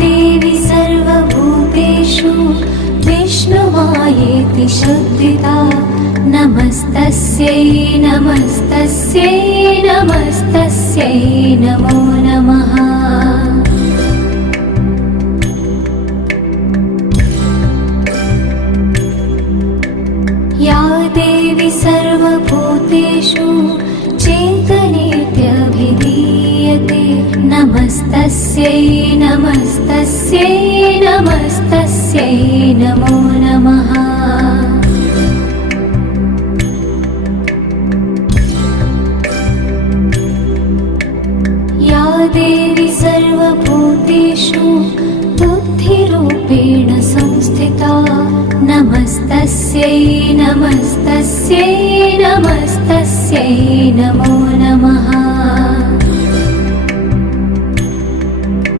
देवी सर्वभूतेषु विष्णुमायेति शुद्धिता नमस्तस्यै नमस्तस्यै नमस्तस्यै नमो नमः। या देवी सर्वभूतेषु चेतनेत्यभिधीयते नमस्तस्यै नमस्तस्यै नमस्तस्यै नमो नमः। या देवी सर्वभूतेषु बुद्धिरूपेण संस्थिता नमस्तस्यै नमस्तस्यै नमस्तस्यै नमो नमः।